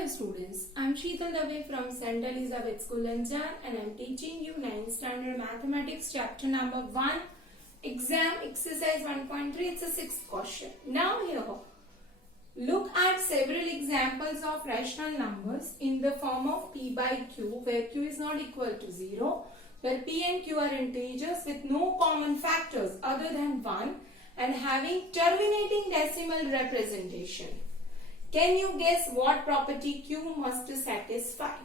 Hello students, I am Sheetal Dave from St. Elizabeth School Anjan and I am teaching you 9th standard mathematics chapter number 1 exam exercise 1.3. It's a 6th question. Now here look at several examples of rational numbers in the form of p by q where q is not equal to 0, where p and q are integers with no common factors other than 1 and having terminating decimal representation. Can you guess what property Q must satisfy?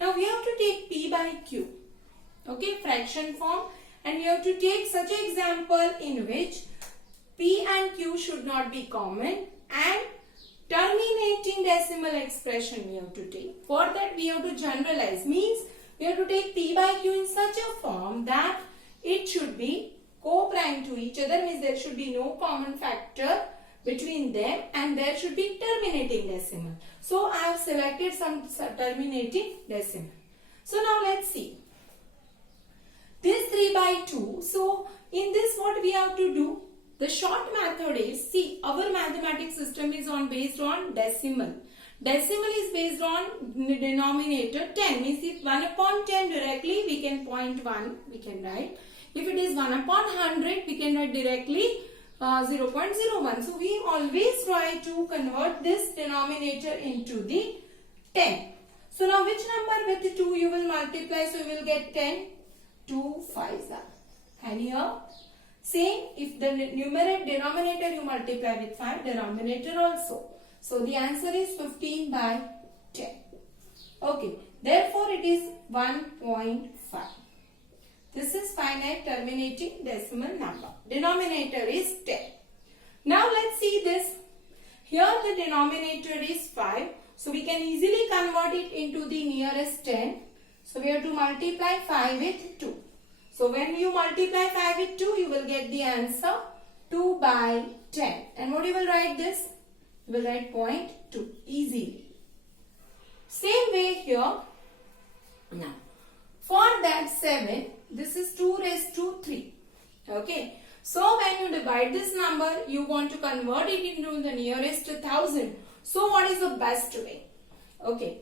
Now we have to take P by Q, okay, fraction form, and we have to take such an example in which P and Q should not be common and terminating decimal expression we have to take. For that we have to generalize, means we have to take P by Q in such a form that it should be co-prime to each other, means there should be no common factor between them and there should be terminating decimal. So I have selected some terminating decimal. So now let's see. This 3 by 2. So in this what we have to do? The short method is, see, our mathematics system is based on decimal. Decimal is based on denominator 10. Means if 1 upon 10 directly we can 0.1 we can write. If it is 1 upon 100 we can write directly 0.01. So we always try to convert this denominator into the 10. So now which number with the 2 you will multiply? So you will get 10. 2 5s are. And here same, if the denominator you multiply with 5, denominator also. So the answer is 15 by 10. Okay. Therefore it is 1.5. This is finite terminating decimal number. Denominator is 10. Now let's see this. Here the denominator is 5. So we can easily convert it into the nearest 10. So we have to multiply 5 with 2. So when you multiply 5 with 2, you will get the answer 2 by 10. And what you will write this? You will write 0.2 easily. Same way here. Now for that 7, this is 2 raised to 3. Okay. So when you divide this number, you want to convert it into the nearest 1000. So what is the best way? Okay.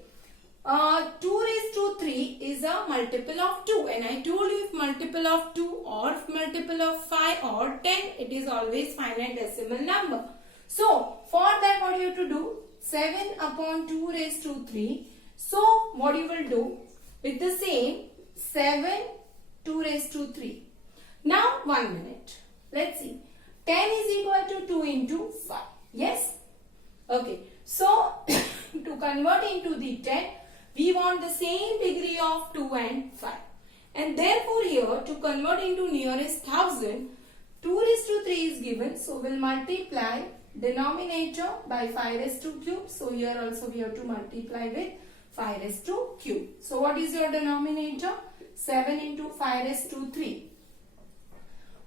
2 raised to 3 is a multiple of 2. And I told you if multiple of 2 or multiple of 5 or 10, it is always finite decimal number. So for that what you have to do? 7 upon 2 raised to 3. So what you will do? With the same 7 2 raised to 3. Now 1 minute. Let's see. 10 is equal to 2 into 5. Yes? Okay. So to convert into the 10, we want the same degree of 2 and 5. And therefore here to convert into nearest 1000, 2 raised to 3 is given. So we'll multiply denominator by 5 raised to cube. So here also we have to multiply with 5 raised to cube. So what is your denominator? 7 into 5 raised to 3.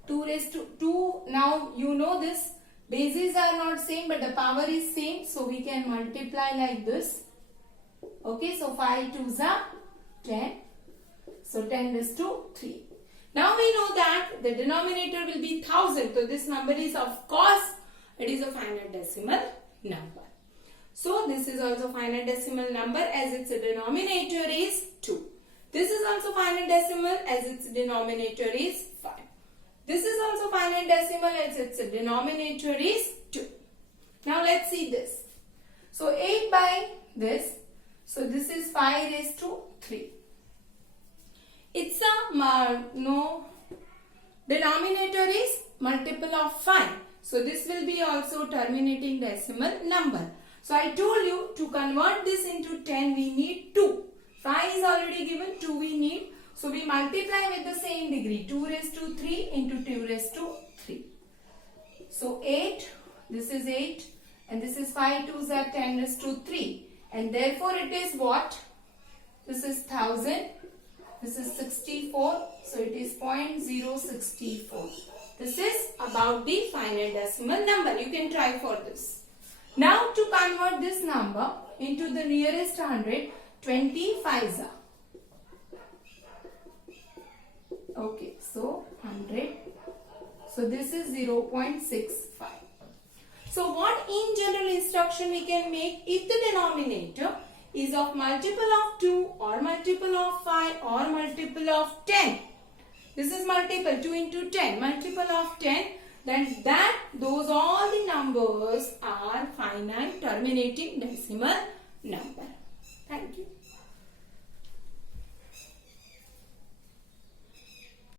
2 raised to 2. Now you know this. Bases are not same but the power is same. So we can multiply like this. Okay. So 5 2s are 10. So 10 raised to 3. Now we know that the denominator will be 1000. So this number is, of course, it is a finite decimal number. So this is also finite decimal number as its denominator is 2. This is also finite decimal as its denominator is 5. This is also finite decimal as its denominator is 2. Now let's see this. So 8 by this. So this is 5 raised to 3. It's a denominator is multiple of 5. So this will be also terminating decimal number. So I told you to convert this into 10 we need 2. 5 is already given, 2 we need. So we multiply with the same degree. 2 raised to 3 into 2 raised to 3. So 8, this is 8 and this is 5 2s are 10 raised to 3. And therefore it is what? This is 1000. This is 64. So it is 0.064. This is about the finite decimal number. You can try for this. Now to convert this number into the nearest 100, 25s are. Okay, so 100. So this is 0.65. So what in general instruction we can make if the denominator is of multiple of 2 or multiple of 5 or multiple of 10. This is multiple 2 into 10, multiple of 10. Then those all the numbers are finite terminating decimal number.